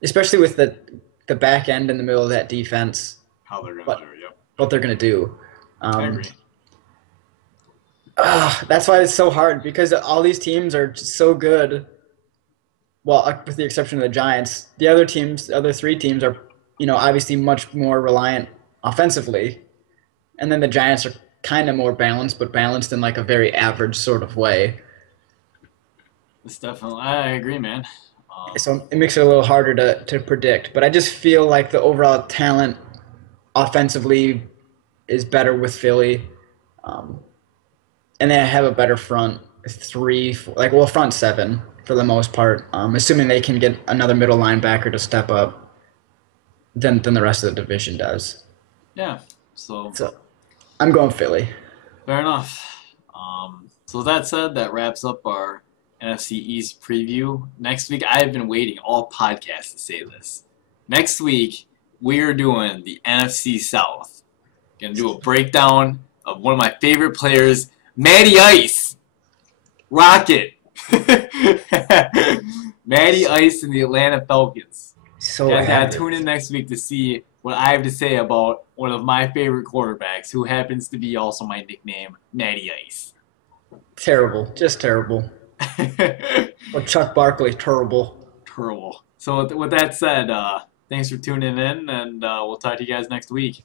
especially with the back end in the middle of that defense, how they're gonna do what it. Yep, what they're gonna do. I Um, agree. that's why it's so hard because all these teams are just so good. Well, with the exception of the Giants, the other teams, the other three teams are, obviously much more reliant offensively, and then the Giants are kind of more balanced, but balanced in like a very average sort of way. It's definitely. I agree, man. So it makes it a little harder to predict. But I just feel like the overall talent offensively is better with Philly, um, and they have a better front three, four, like well, front seven for the most part. Assuming they can get another middle linebacker to step up than the rest of the division does. Yeah. So So I'm going Philly. fair enough. So with that said, that wraps up our NFC East preview. Next week, I've been waiting all podcasts to say this. Next week, we are doing the NFC South. Gonna do a breakdown of one of my favorite players, Matty Ice. Rocket. Matty Ice and the Atlanta Falcons. So You guys gotta average. tune in next week to see what I have to say about one of my favorite quarterbacks, who happens to be also my nickname, Matty Ice. Terrible, just terrible. Or Chuck Barkley, terrible. Terrible. So with that said, thanks for tuning in, and we'll talk to you guys next week.